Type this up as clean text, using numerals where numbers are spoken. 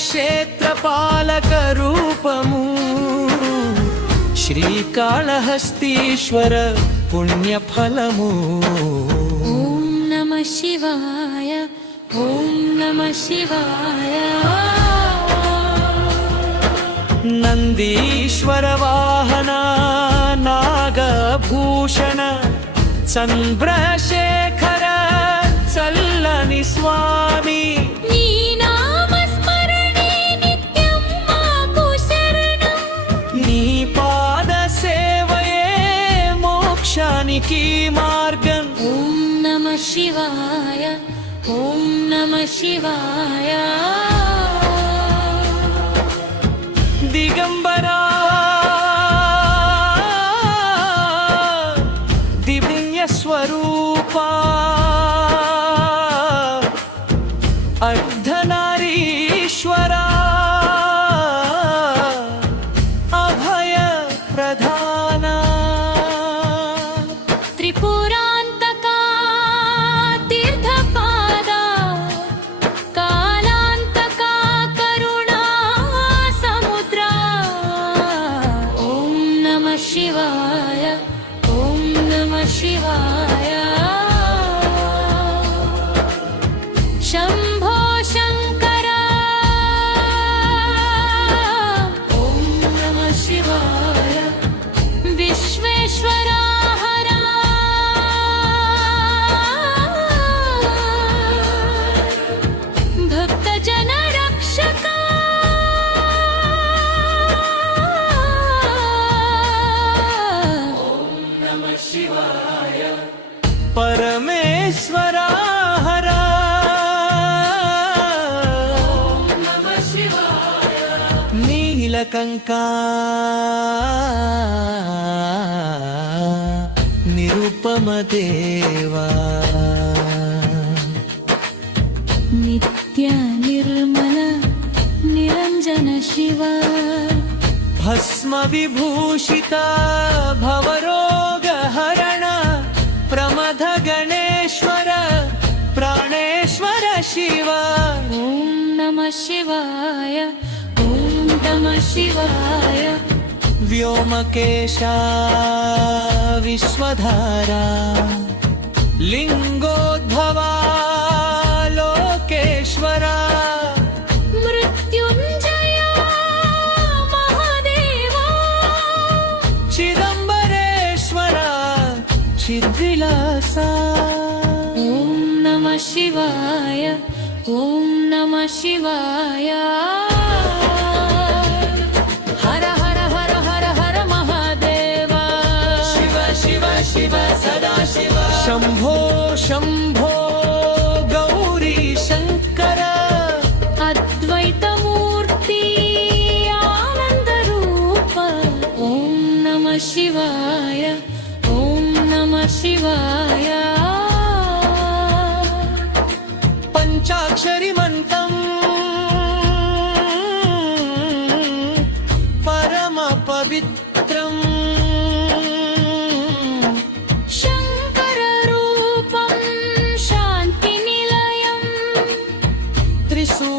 క్షేత్రపాలకరూపము శ్రీకాళహస్తీశ్వర పుణ్యఫలము. ఓం నమః శివాయ, ఓం నమః శివాయ. నందీశ్వర వాహన నాగభూషణ చంద్రశేఖర చల్లని స్వామి, నీ నామస్మరణే నిత్యం మాకు శరణం. నీ పాద సేవయే మోక్షానికి మార్గం. ఓం నమః శివాయ, ఓం నమః శివాయ. దిగంబరా దివ్య స్వరూపా అర్ధనారీశ్వరా అభయ ప్రధాన, త్రిపురాంతకా తీర్థపాదా కాలాంతకా కరుణా సముద్రా. ఓం నమః శివాయ, ఓం నమః శివాయ. శంభో శంకర, ఓం నమః శివాయ. విశ్వేశ్వర హర, భక్తజన రక్షక. ఓం నమః శివాయ. పరమేశ్వర హర నమః శివాయ. నీలకంకా నిరుపమ దేవా, నిత్య నిర్మల నిరంజన శివ. భస్మ విభూషిత భవరోగ హరణ ప్రమథ గణేశ్వర ప్రాణేశ్వర శివ. ఓం నమః శివాయ, ఓం నమః శివాయ. వ్యోమకేశ విశ్వధారా లింగోద్భవా లోకేశ్వర. మృత్యుంజయ మహాదేవా, చిదంబరేశ్వర చిద్విలాస. ఓం నమః శివాయ, ఓం నమః శివాయ. హర హర హర హర హర మహాదేవ, శివ శివ శివ సదా శివ. శంభో శంభో గౌరీ శంకర. అద్వైతమూర్తి ఆనంద రూప. ఓం నమః శివాయ, ఓం నమః శివాయ. పంచాక్షరి మంత్రం పరమ పవిత్రం. శంకర రూపం శాంతి నిలయం. త్రిశూల